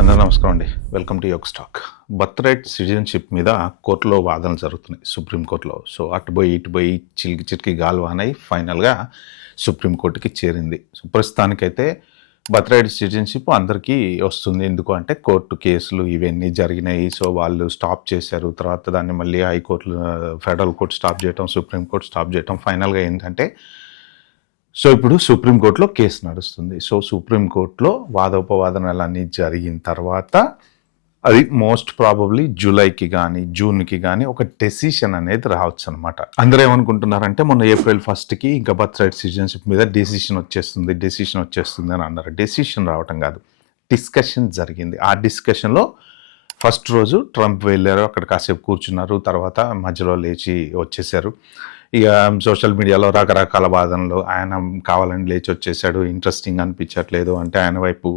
అందరూ నమస్కారం అండి. Welcome to Yog Stack. Birth right citizenship మీద కోర్టులో వాదనలు జరుగుతున్నాయి సుప్రీం కోర్టులో. సో, అటు పోయి, ఇటు పోయి చిలికి చిటికి గాలివానై ఫైనల్‌గా సుప్రీం కోర్ట్‌కి చేరింది. సో, ప్రస్తుతానికైతే బర్త్ రైట్ సిటిజన్‌షిప్ అందరికీ వస్తుంది. ఎందుకు అంటే కోర్టు కేసులు ఇవన్నీ జరిగినాయి. సో, వాళ్ళు స్టాప్ చేశారు. తర్వాత దాన్ని మళ్ళీ హైకోర్టులు ఫెడరల్ కోర్ట్ స్టాప్ చేయటం, సుప్రీం కోర్ట్ స్టాప్ చేయటం. ఫైనల్‌గా ఏంటంటే సో ఇప్పుడు సుప్రీంకోర్టులో కేసు నడుస్తుంది. సో సుప్రీంకోర్టులో వాదోపవాదనలన్నీ జరిగిన తర్వాత అది మోస్ట్ ప్రాబబ్లీ జూలైకి కానీ జూన్కి కానీ ఒక డెసిషన్ అనేది రావచ్చు అనమాట. అందరూ ఏమనుకుంటున్నారంటే మొన్న ఏప్రిల్ 1కి ఇంకా బర్త్ రైట్ సిటిజన్షిప్ మీద డెసిషన్ వచ్చేస్తుంది అని అన్నారు. డెసిషన్ రావటం కాదు, డిస్కషన్ జరిగింది. ఆ డిస్కషన్లో ఫస్ట్ రోజు ట్రంప్ వెళ్ళారు, అక్కడ కాసేపు కూర్చున్నారు, తర్వాత మధ్యలో లేచి వచ్చేసారు. ఇక సోషల్ మీడియాలో రకరకాల వాదనలు, ఆయన కావాలని లేచి వచ్చేసాడు, ఇంట్రెస్టింగ్ అనిపించట్లేదు అంటే ఆయన వైపు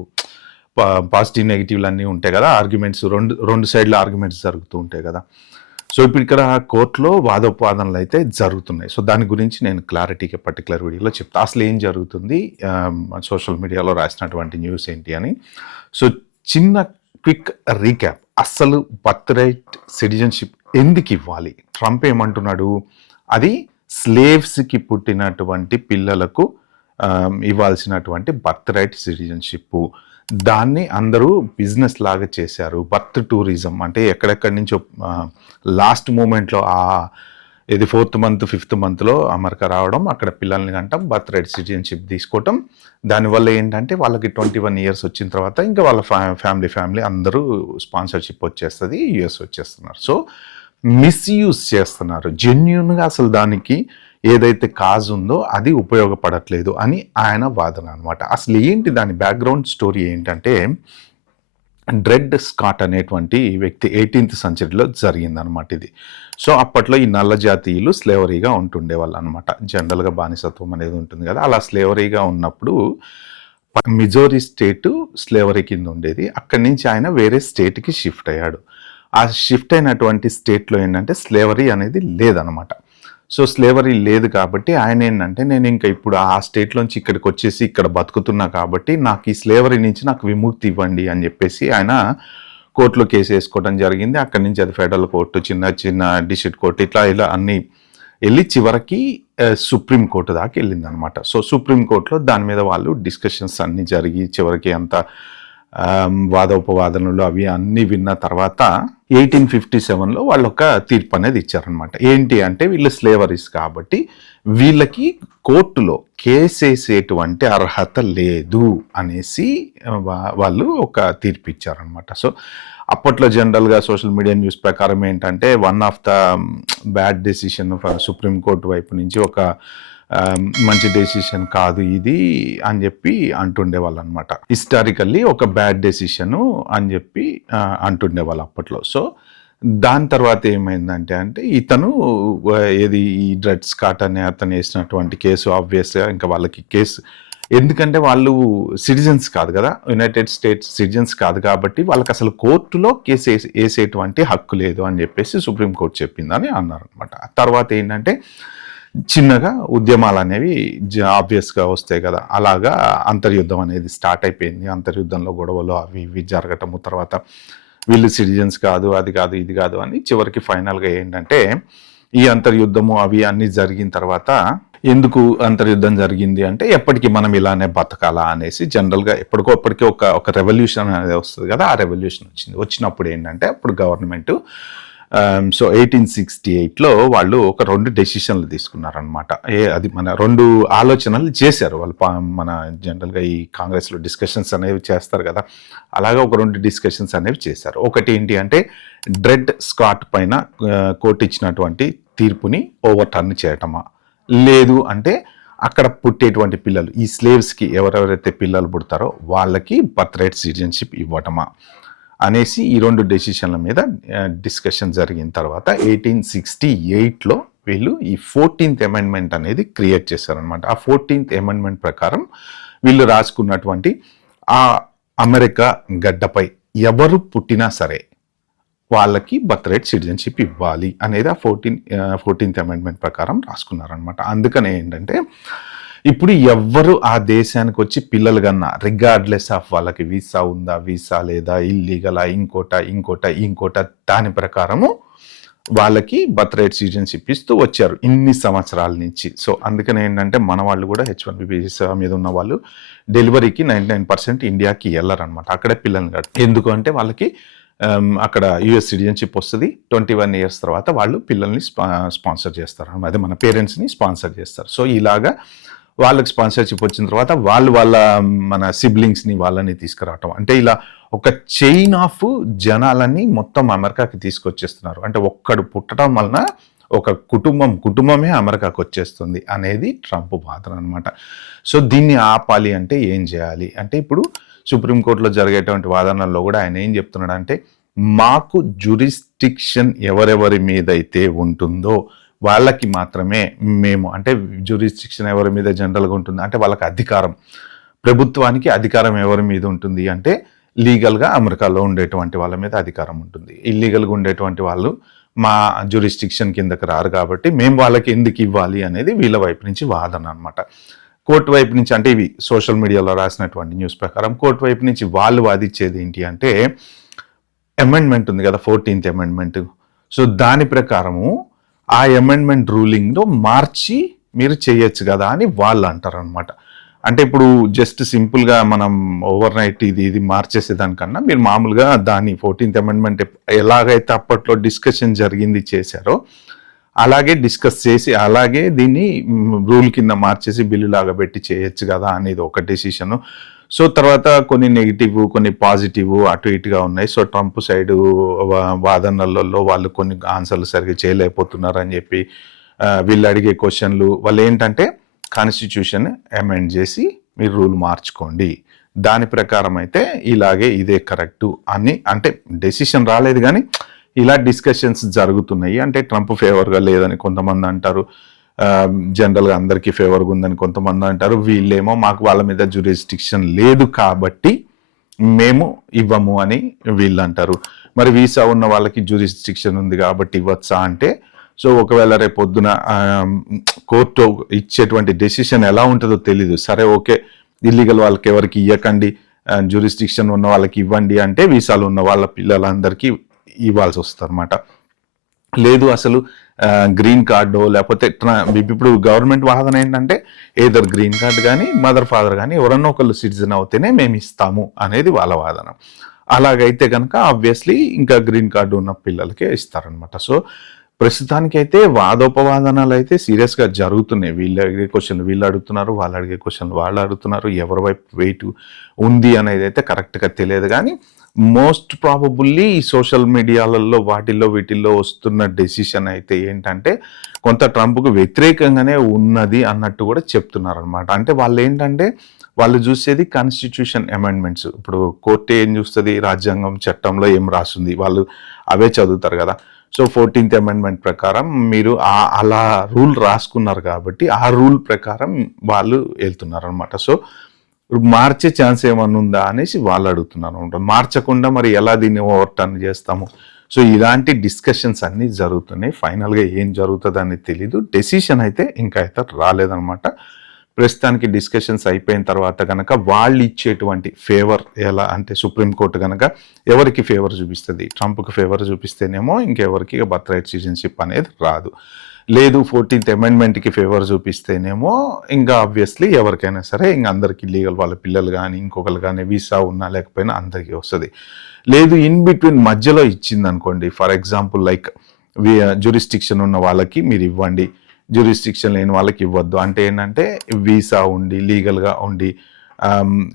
పాజిటివ్ నెగిటివ్లు అన్నీ ఉంటాయి కదా, ఆర్గ్యుమెంట్స్ రెండు సైడ్ల ఆర్గ్యుమెంట్స్ జరుగుతూ ఉంటాయి కదా. సో ఇప్పుడు ఇక్కడ కోర్టులో వాదోపవాదనలు అయితే జరుగుతున్నాయి. సో దాని గురించి నేను క్లారిటీగా పర్టికులర్ వీడియోలో చెప్తా, అసలు ఏం జరుగుతుంది, సోషల్ మీడియాలో రాసినటువంటి న్యూస్ ఏంటి అని. సో చిన్న క్విక్ రీక్యాప్. అసలు బర్త్ రైట్ సిటిజన్షిప్ ఎందుకు ఇవ్వాలి? ట్రంప్ ఏమంటున్నాడు, అది స్లేవ్స్కి పుట్టినటువంటి పిల్లలకు ఇవ్వాల్సినటువంటి బర్త్ రైట్ సిటిజన్షిప్. దాన్ని అందరూ బిజినెస్ లాగా చేశారు. బర్త్ టూరిజం అంటే ఎక్కడెక్కడి నుంచో లాస్ట్ మూమెంట్లో ఇది 4th మంత్ 5th మంత్లో అమెరికా రావడం, అక్కడ పిల్లల్ని కంటాం, బర్త్ రైట్ సిటిజన్షిప్ తీసుకోవటం. దానివల్ల ఏంటంటే వాళ్ళకి 21 years వచ్చిన తర్వాత ఇంకా వాళ్ళ ఫ్యామిలీ అందరూ స్పాన్సర్షిప్ వచ్చేస్తుంది, యుఎస్ వచ్చేస్తున్నారు. సో మిస్యూజ్ చేస్తున్నారు. జెన్యున్గా అసలు దానికి ఏదైతే కాజ్ ఉందో అది ఉపయోగపడట్లేదు అని ఆయన వాదన అనమాట. అసలు ఏంటి దాని బ్యాక్గ్రౌండ్ స్టోరీ ఏంటంటే, డ్రెడ్ స్కాట్ అనేటువంటి వ్యక్తి 18th centuryలో జరిగిందనమాట ఇది. సో అప్పట్లో ఈ నల్ల జాతీయులు స్లేవరీగా ఉంటుండే వాళ్ళు అనమాట. జనరల్గా బానిసత్వం అనేది ఉంటుంది కదా, అలా స్లేవరీగా ఉన్నప్పుడు మిజోరీ స్టేటు స్లేవరీ కింద ఉండేది. అక్కడి నుంచి ఆయన వేరే స్టేట్కి షిఫ్ట్ అయ్యాడు. ఆ షిఫ్ట్ అయినటువంటి స్టేట్లో ఏంటంటే స్లేవరీ అనేది లేదనమాట. సో స్లేవరీ లేదు కాబట్టి ఆయన ఏంటంటే, నేను ఇంకా ఇప్పుడు ఆ స్టేట్లోంచి ఇక్కడికి వచ్చేసి ఇక్కడ బతుకుతున్నా కాబట్టి నాకు ఈ స్లేవరీ నుంచి నాకు విముక్తి ఇవ్వండి అని చెప్పేసి ఆయన కోర్టులో కేసు వేసుకోవడం జరిగింది. అక్కడి నుంచి అది ఫెడరల్ కోర్టు, చిన్న డిస్ట్రిక్ట్ కోర్టు, ఇలా అన్నీ వెళ్ళి చివరికి సుప్రీం కోర్టు దాకా వెళ్ళింది అనమాట. సో సుప్రీం కోర్టులో దాని మీద వాళ్ళు డిస్కషన్స్ అన్నీ జరిగి చివరికి అంత వాదోపవాదనలు అవి అన్నీ విన్న తర్వాత 1857లో వాళ్ళు ఒక తీర్పు అనేది ఇచ్చారనమాట. ఏంటి అంటే, వీళ్ళు స్లేవరీస్ కాబట్టి వీళ్ళకి కోర్టులో కేసేసేటువంటి అర్హత లేదు అనేసి వాళ్ళు ఒక తీర్పు ఇచ్చారనమాట. సో అప్పట్లో జనరల్గా సోషల్ మీడియా న్యూస్ ప్రకారం ఏంటంటే, one of the bad decision supreme court వైపు నుంచి ఒక మంచి డెసిషన్ కాదు ఇది అని చెప్పి అంటుండేవాళ్ళు అనమాట. హిస్టారికల్లీ ఒక బ్యాడ్ డెసిషను అని చెప్పి అంటుండేవాళ్ళు అప్పట్లో. సో దాని తర్వాత ఏమైందంటే ఇతను ఏది ఈ డ్రెడ్ స్కాట్ అనే అతను వేసినటువంటి కేసు ఆబ్వియస్గా ఇంకా వాళ్ళకి కేసు, ఎందుకంటే వాళ్ళు సిటిజన్స్ కాదు కదా, యునైటెడ్ స్టేట్స్ సిటిజన్స్ కాదు కాబట్టి వాళ్ళకి అసలు కోర్టులో కేసు వేసేటువంటి హక్కు లేదు అని చెప్పేసి సుప్రీంకోర్టు చెప్పిందని అన్నారు అనమాట. తర్వాత ఏంటంటే చిన్నగా ఉద్యమాలు అనేవి ఆబ్వియస్గా వస్తాయి కదా, అలాగా అంతర్యుద్ధం అనేది స్టార్ట్ అయిపోయింది. అంతర్యుద్ధంలో గొడవలు అవి ఇవి జరగటము, తర్వాత వీళ్ళు సిటిజన్స్ కాదు, అది కాదు, ఇది కాదు అని చివరికి ఫైనల్గా ఏంటంటే ఈ అంతర్యుద్ధము అవి అన్నీ జరిగిన తర్వాత, ఎందుకు అంతర్యుద్ధం జరిగింది అంటే ఎప్పటికీ మనం ఇలానే బతకాలా అనేసి జనరల్గా ఎప్పటికీ ఒక రెవల్యూషన్ అనేది వస్తుంది కదా, ఆ రెవల్యూషన్ వచ్చినప్పుడు ఏంటంటే అప్పుడు గవర్నమెంట్ సో 1868లో వాళ్ళు ఒక 2 డెసిషన్లు తీసుకున్నారనమాట. అది మన 2 ఆలోచనలు చేశారు వాళ్ళు. మన జనరల్గా ఈ కాంగ్రెస్లో డిస్కషన్స్ అనేవి చేస్తారు కదా, అలాగా ఒక 2 డిస్కషన్స్ అనేవి చేశారు. ఒకటి ఏంటి అంటే, డ్రెడ్ స్కాట్ పైన కోర్టు ఇచ్చినటువంటి తీర్పుని ఓవర్టర్న్ చేయటమా, లేదు అంటే అక్కడ పుట్టేటువంటి పిల్లలు, ఈ స్లేవ్స్కి ఎవరెవరైతే పిల్లలు పుడతారో వాళ్ళకి బర్త్ రైట్ సిటిజన్షిప్ ఇవ్వటమా అనేసి ఈ 2 డెసిషన్ల మీద డిస్కషన్ జరిగిన తర్వాత 1868లో వీళ్ళు ఈ 14th అమెండ్మెంట్ అనేది క్రియేట్ చేశారనమాట. ఆ 14th అమెండ్మెంట్ ప్రకారం వీళ్ళు రాసుకున్నటువంటి ఆ అమెరికా గడ్డపై ఎవరు పుట్టినా సరే వాళ్ళకి బర్త్ రైట్ సిటిజన్షిప్ ఇవ్వాలి అనేది ఆ 14th అమెండ్మెంట్ ప్రకారం రాసుకున్నారనమాట. అందుకనే ఏంటంటే ఇప్పుడు ఎవ్వరు ఆ దేశానికి వచ్చి పిల్లలు కన్నా రిగార్డ్లెస్ ఆఫ్ వాళ్ళకి వీసా ఉందా, వీసా లేదా, ఇల్లీగలా, ఇంకోట దాని ప్రకారము వాళ్ళకి బర్త్ రైట్ సిటిజన్షిప్ ఇస్తూ వచ్చారు ఇన్ని సంవత్సరాల నుంచి. సో అందుకని ఏంటంటే మన వాళ్ళు కూడా H1B వీసా మీద ఉన్న వాళ్ళు డెలివరీకి 99% ఇండియాకి వెళ్ళరనమాట, అక్కడే పిల్లల్ని ఎందుకు అంటే వాళ్ళకి అక్కడ యుఎస్ సిటిజన్షిప్ వస్తుంది. 21 years తర్వాత వాళ్ళు పిల్లల్ని స్పాన్సర్ చేస్తారు, అదే మన పేరెంట్స్ని స్పాన్సర్ చేస్తారు. సో ఇలాగా వాళ్ళకి స్పాన్సర్షిప్ వచ్చిన తర్వాత వాళ్ళ మన సిబ్లింగ్స్ని వాళ్ళని తీసుకురావటం, అంటే ఇలా ఒక చైన్ ఆఫ్ జనాలని మొత్తం అమెరికాకి తీసుకొచ్చేస్తున్నారు. అంటే ఒక్కడు పుట్టడం వలన ఒక కుటుంబమే అమెరికాకి వచ్చేస్తుంది అనేది ట్రంప్ వాదన అనమాట. సో దీన్ని ఆపాలి అంటే ఏం చేయాలి అంటే, ఇప్పుడు సుప్రీంకోర్టులో జరిగేటువంటి వాదనల్లో కూడా ఆయన ఏం చెప్తున్నాడు అంటే, మాకు జ్యూరిస్డిక్షన్ ఎవరెవరి మీద అయితే ఉంటుందో వాళ్ళకి మాత్రమే మేము, అంటే జ్యూరిస్డిక్షన్ ఎవరి మీద జనరల్గా ఉంటుంది అంటే వాళ్ళకి అధికారం, ప్రభుత్వానికి అధికారం ఎవరి మీద ఉంటుంది అంటే లీగల్గా అమెరికాలో ఉండేటువంటి వాళ్ళ మీద అధికారం ఉంటుంది. ఇల్లీగల్గా ఉండేటువంటి వాళ్ళు మా జ్యూరిస్డిక్షన్ కిందకి రారు కాబట్టి మేము వాళ్ళకి ఎందుకు ఇవ్వాలి అనేది వీళ్ళ వైపు నుంచి వాదన అనమాట. కోర్టు వైపు నుంచి, అంటే ఇవి సోషల్ మీడియాలో రాసినటువంటి న్యూస్ ప్రకారం, కోర్టు వైపు నుంచి వాళ్ళు వాదించేది ఏంటి అంటే, అమెండ్మెంట్ ఉంది కదా 14th అమెండ్మెంట్, సో దాని ప్రకారము ఆ అమెండ్మెంట్ రూలింగ్లో మార్చి మీరు చేయొచ్చు కదా అని వాళ్ళు అంటారు అనమాట. అంటే ఇప్పుడు జస్ట్ సింపుల్గా మనం ఓవర్ నైట్ ఇది మార్చేసేదానికన్నా మీరు మామూలుగా దాన్ని 14th అమెండ్మెంట్ ఎలాగైతే అప్పట్లో డిస్కషన్ జరిగింది చేశారో అలాగే డిస్కస్ చేసి అలాగే దీన్ని రూల్ కింద మార్చేసి బిల్లు లాగా పెట్టి చేయొచ్చు కదా అనేది ఒక డెసిషను. సో తర్వాత కొన్ని నెగిటివ్ కొన్ని పాజిటివ్ అటు ఇటుగా ఉన్నాయి. సో ట్రంప్ సైడ్ వాదనలలో వాళ్ళు కొన్ని ఆన్సర్లు సరిగ్గా చేయలేకపోతున్నారు అని చెప్పి వీళ్ళు అడిగే క్వశ్చన్లు, వాళ్ళు ఏంటంటే కాన్స్టిట్యూషన్ అమెండ్ చేసి మీరు రూల్ మార్చుకోండి, దాని ప్రకారం అయితే ఇలాగే ఇదే కరెక్టు అని, అంటే డెసిషన్ రాలేదు కానీ ఇలా డిస్కషన్స్ జరుగుతున్నాయి. అంటే ట్రంప్ ఫేవర్గా లేదని కొంతమంది అంటారు, జనరల్గా అందరికీ ఫేవర్గా ఉందని కొంతమంది అంటారు. వీళ్ళేమో మాకు వాళ్ళ మీద జ్యూరిస్డిక్షన్ లేదు కాబట్టి మేము ఇవ్వము అని వీళ్ళు అంటారు. మరి వీసా ఉన్న వాళ్ళకి జ్యూరిస్డిక్షన్ ఉంది కాబట్టి ఇవ్వచ్చా అంటే, సో ఒకవేళ రేపు పొద్దున కోర్టు ఇచ్చేటువంటి డెసిషన్ ఎలా ఉంటుందో తెలీదు. సరే ఓకే, ఇల్లీగల్ వాళ్ళకి ఎవరికి ఇవ్వకండి, జ్యూరిస్డిక్షన్ ఉన్న వాళ్ళకి ఇవ్వండి అంటే వీసాలు ఉన్న వాళ్ళ పిల్లలందరికీ ఇవ్వాల్సి వస్తుంది అనమాట. లేదు అసలు గ్రీన్ కార్డు లేకపోతే ఇప్పుడు గవర్నమెంట్ వాదన ఏంటంటే ఏదర్ గ్రీన్ కార్డు కానీ మదర్ ఫాదర్ కానీ ఎవరన్నా ఒకళ్ళు సిటిజన్ అవుతేనే మేము ఇస్తాము అనేది వాళ్ళ వాదన. అలాగైతే కనుక ఆబ్వియస్లీ ఇంకా గ్రీన్ కార్డు ఉన్న పిల్లలకే ఇస్తారనమాట. సో ప్రస్తుతానికైతే వాదోపవాదనాలు అయితే సీరియస్గా జరుగుతున్నాయి. వీళ్ళు అడిగే క్వశ్చన్లు వీళ్ళు అడుగుతున్నారు, వాళ్ళు అడిగే క్వశ్చన్లు వాళ్ళు అడుగుతున్నారు. ఎవరి వైపు వెయిట్ ఉంది అనేది అయితే కరెక్ట్గా తెలియదు. కానీ మోస్ట్ ప్రాబబుల్లీ ఈ సోషల్ మీడియాలలో వీటిల్లో వస్తున్న డెసిషన్ అయితే ఏంటంటే కొంత ట్రంప్కు వ్యతిరేకంగానే ఉన్నది అన్నట్టు కూడా చెప్తున్నారు అనమాట. అంటే వాళ్ళు ఏంటంటే వాళ్ళు చూసేది కాన్స్టిట్యూషన్ అమెండ్మెంట్స్. ఇప్పుడు కోర్టు ఏం చూస్తుంది, రాజ్యాంగం చట్టంలో ఏం రాస్తుంది వాళ్ళు అవే చదువుతారు కదా. సో 14th అమెండ్మెంట్ ప్రకారం మీరు అలా రూల్ రాసుకున్నారు కాబట్టి ఆ రూల్ ప్రకారం వాళ్ళు వెళ్తున్నారు అనమాట. సో మార్చే ఛాన్స్ ఏమన్నా ఉందా అనేసి వాళ్ళు అడుగుతున్నారు అనమాట. మార్చకుండా మరి ఎలా దీన్ని ఓవర్టర్న్ చేస్తాము. సో ఇలాంటి డిస్కషన్స్ అన్నీ జరుగుతున్నాయి. ఫైనల్గా ఏం జరుగుతుంది అనేది తెలీదు. డెసిషన్ అయితే ఇంకా అయితే రాలేదనమాట. ప్రస్తుతానికి డిస్కషన్స్ అయిపోయిన తర్వాత కనుక వాళ్ళు ఇచ్చేటువంటి ఫేవర్ ఎలా అంటే, సుప్రీంకోర్టు కనుక ఎవరికి ఫేవర్ చూపిస్తుంది, ట్రంప్కి ఫేవర్ చూపిస్తేనేమో ఇంకెవరికి బర్త్ రైట్ సిటిజన్షిప్ అనేది రాదు. లేదు 14th అమెండ్మెంట్కి ఫేవర్ చూపిస్తేనేమో ఇంకా ఆబ్వియస్లీ ఎవరికైనా సరే ఇంకా అందరికీ లీగల్, వాళ్ళ పిల్లలు కానీ ఇంకొకరు కానీ వీసా ఉన్నా లేకపోయినా అందరికీ వస్తుంది. లేదు ఇన్ బిట్వీన్ మధ్యలో ఇచ్చింది అనుకోండి, ఫర్ ఎగ్జాంపుల్ లైక్ జ్యూరిస్డిక్షన్ ఉన్న వాళ్ళకి మీరు ఇవ్వండి, జ్యూరిస్డిక్షన్ లేని వాళ్ళకి ఇవ్వద్దు అంటే ఏంటంటే వీసా ఉండి లీగల్గా ఉండి,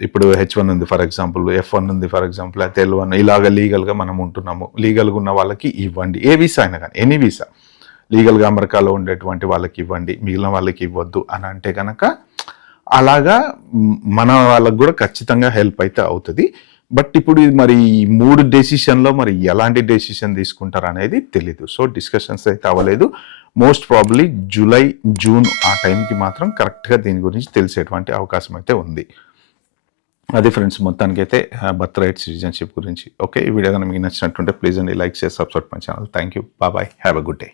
ఇప్పుడు H1 ఉంది ఫర్ ఎగ్జాంపుల్, F1 ఉంది ఫర్ ఎగ్జాంపుల్, అయితే L1 ఇలాగ లీగల్గా మనం ఉంటున్నాము, లీగల్గా ఉన్న వాళ్ళకి ఇవ్వండి. ఏ వీసా అయినా కానీ ఎనీ వీసా లీగల్గా అమెరికాలో ఉండేటువంటి వాళ్ళకి ఇవ్వండి, మిగిలిన వాళ్ళకి ఇవ్వద్దు అని అంటే కనుక అలాగా మన వాళ్ళకు కూడా ఖచ్చితంగా హెల్ప్ అయితే అవుతుంది. బట్ ఇప్పుడు మరి ఈ 3 డెసిషన్లో మరి ఎలాంటి డెసిషన్ తీసుకుంటారు అనేది తెలీదు. సో డిస్కషన్స్ అయితే అవ్వలేదు. మోస్ట్ ప్రాబబ్లీ జూలై జూన్ ఆ టైంకి మాత్రం కరెక్ట్గా దీని గురించి తెలిసేటువంటి అవకాశం అయితే ఉంది. అది ఫ్రెండ్స్ మొత్తానికి అయితే బర్త్ రైట్ సిటిజన్షిప్ గురించి. ఓకే, ఈ వీడియో కనుక మీకు నచ్చినట్టుంటే ప్లీజ్ అండి లైక్ చేసి subscribe my channel. Thank you, bye, have a good day.